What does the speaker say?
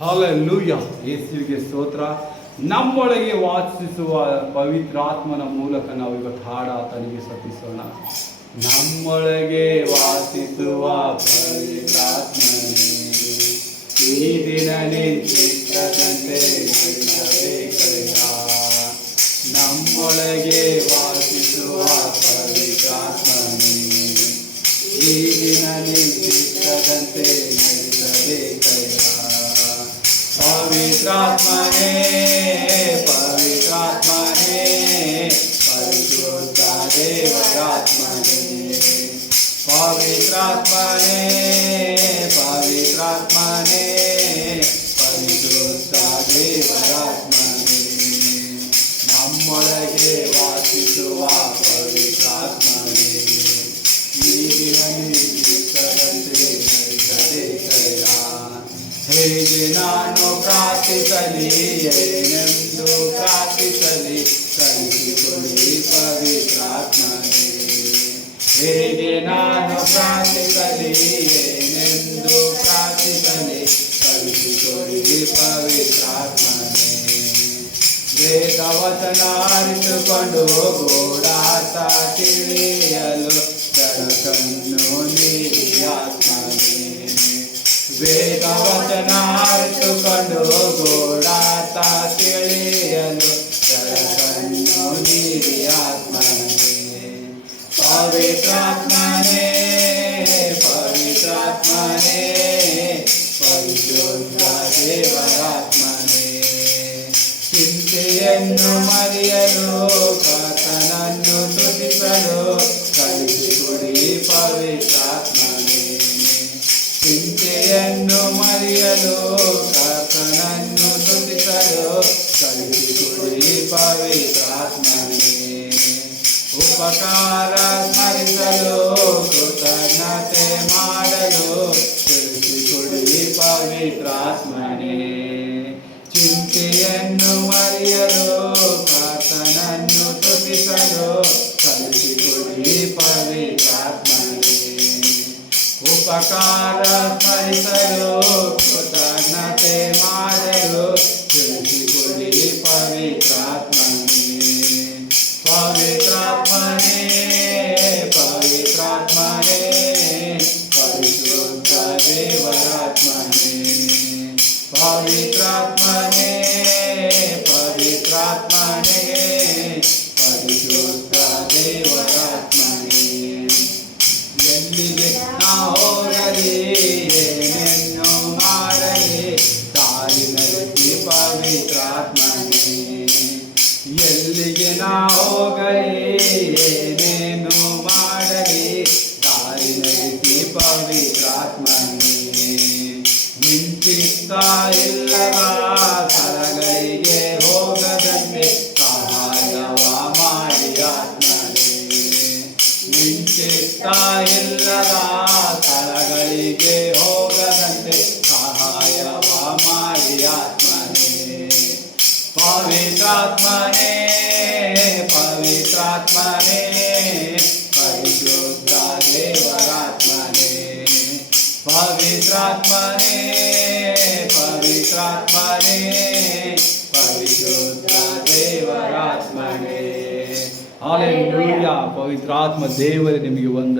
Hallelujah. ಯೇಸುವಿಗೆ ಸ್ತೋತ್ರ. ನಮ್ಮೊಳಗೆ ವಾಸಿಸುವ ಪವಿತ್ರಾತ್ಮನ ಮೂಲಕ ನಾವು ಇವತ್ತು ಆತನಿಗೆ ಸ್ತುತಿಸೋಣ. ನಮ್ಮೊಳಗೆ ವಾಸಿಸುವ ಪವಿತ್ರಾತ್ಮನೇ, ಈ ದಿನ ನಿಂತಿದ್ದಂತೆ ನಡೆಸಬೇಕಯ್ಯ. ನಮ್ಮೊಳಗೆ ವಾಸಿಸುವ ಪವಿತ್ರಾತ್ಮನೇ, ಈ ದಿನ ನಿಂತಿದ್ದಂತೆ ನಡೆಸಬೇಕಯ್ಯ. ಪವಿತ್ರಾತ್ಮನೇ, ಪವಿತ್ರಾತ್ಮನೇ, ಪರಿಶುದ್ಧ ದೇವರಾತ್ಮನೇ, ಪವಿತ್ರಾತ್ಮನೇ, ಪವಿತ್ರಾತ್ಮನೇ, ಪರಿಶುದ್ಧ ದೇವರಾತ್ಮನೇ, ನಮ್ಮೊಳಗೆ ವಾಸಿಸುವ ಪವಿತ್ರಾತ್ಮನೇ, ಈ ದಿನ ನಿರೀಕ್ಷರಂತೆ ನಡೆಸಬೇಕಯ್ಯ. ಹೇಗೆ ನಾನು ಪ್ರಾರ್ಥಿಸಲಿ, ಏನೆಂದು ಪ್ರಾರ್ಥಿಸಲಿ, ಕಲಿಸಿಕೊಡಿ ಪವಿತ್ರಾತ್ಮನೇ. ಹೇಗೆ ನಾನು ಪ್ರಾರ್ಥಿಸಲಿ, ಏನೆಂದು ಪ್ರಾರ್ಥಿಸಲಿ, ಕಲಿಸಿಕೊಡಿ ಪವಿತ್ರಾತ್ಮನೇ. ವೇದವಚನ ಅರಿತುಕೊಂಡು ಗೋಡಾಟ ತಿಳಿಯಲು ಬೆಳಕನ್ನು ನೀಡಿ ಆತ್ಮನೇ. ವೇದವಚನ ಅರಿತುಕೊಂಡು ಗೋಡಾಟ ತಿಳಿಯಲು ಬೆಳಕನ್ನು ನೀಡಿ ಆತ್ಮನೇ. ಪವಿತ್ರಾತ್ಮನೇ, ಪವಿತ್ರಾತ್ಮನೇ, ಪರಿಶುದ್ಧ ದೇವರಾತ್ಮನೇ, ಚಿಂತೆಯನ್ನು ಮರೆಯಲು ಕರ್ತನನ್ನು ಸ್ತುತಿಸಲು ಕಲಿಸಿಕೊಡಿ ಪವಿತ್ರಾತ್ಮನೇ. ಚಿಂತೆಯನ್ನು ಮರೆಯಲು ಕರ್ತನನ್ನು ಸ್ತುತಿಸಲು ಕಲಿಸಿಕೊಡಿ ಪವಿತ್ರಾತ್ಮನೇ. ಉಪಕಾರ ಸ್ಮರಿಸಲು ಕೃತಜ್ಞತೆ ಮಾಡಲು ತಿಳಿಸಿಕೊಡಿ ಪವಿತ್ರಾತ್ಮನೇ. ಚಿಂತೆಯನ್ನು ಮರೆಯಲು ಕರ್ತನನ್ನು ಸ್ತುತಿಸಲು ಕಲಿಸಿಕೊಡಿ ಪವಿತ್ರಾತ್ಮನೇ. ಉಪಕಾರ ಸ್ಮರಿಸಲು ಕೃತಜ್ಞತೆ ಮಾಡಲು ತಿಳಿಸಿಕೊಡಿ ಪವಿತ್ರಾತ್ಮನೇ. ಪವಿತ್ರಾತ್ಮನೇ, ಪವಿತ್ರಾತ್ಮನೇ, ಪರಿಶುದ್ಧ ದೇವರಾತ್ಮನೇ, ಪವಿತ್ರಾತ್ಮನೇ, ಪವಿತ್ರಾತ್ಮನೇ, ಪರಿಶುದ್ಧ ದೇವರಾತ್ಮನೇ. ಎಲ್ಲಿಗೆ ನಾ ಹೋಗಲಿ, ಏನೇನು ಮಾಡಲಿ, ದಾರಿ ನಡೆಸಿ ಪವಿತ್ರಾತ್ಮನೇ. ಎಲ್ಲಿಗೆ ನಾ ಹೋಗಲಿ, ಏನೇನು ಮಾಡಲಿ, ದಾರಿ ನಡೆಸಿ ಪವಿತ್ರಾತ್ಮನೇ. ನಿಂತಿತ್ತ ಇಲ್ಲದ ಸ್ಥಳಗಳಿಗೆ ಹೋಗದಂತೆ ಸಹಾಯವ ಮಾಡಿ ಆತ್ಮನೇ. ನಿಂತಿತ್ತ ಇಲ್ಲದ ಸ್ಥಳಗಳಿಗೆ ಹೋಗದಂತೆ ಸಹಾಯವ ಮಾಡಿ ಆತ್ಮನೇ. ಪವಿತ್ರಾತ್ಮನೇ, ಪವಿತ್ರಾತ್ಮನೇ, ಪರಿಶುದ್ಧ ದೇವರಾತ್ಮನೇ, ಪವಿತ್ರಾತ್ಮನೇ, ಪವಿತ್ರಾತ್ಮನೇ, ಪರಿಶುದ್ಧ ದೇವರಾತ್ಮನೇ. ಹಲ್ಲೆಲೂಯಾ. ಪವಿತ್ರಾತ್ಮ ದೇವರೇ ನಿಮಗೆ ವಂದನೆ.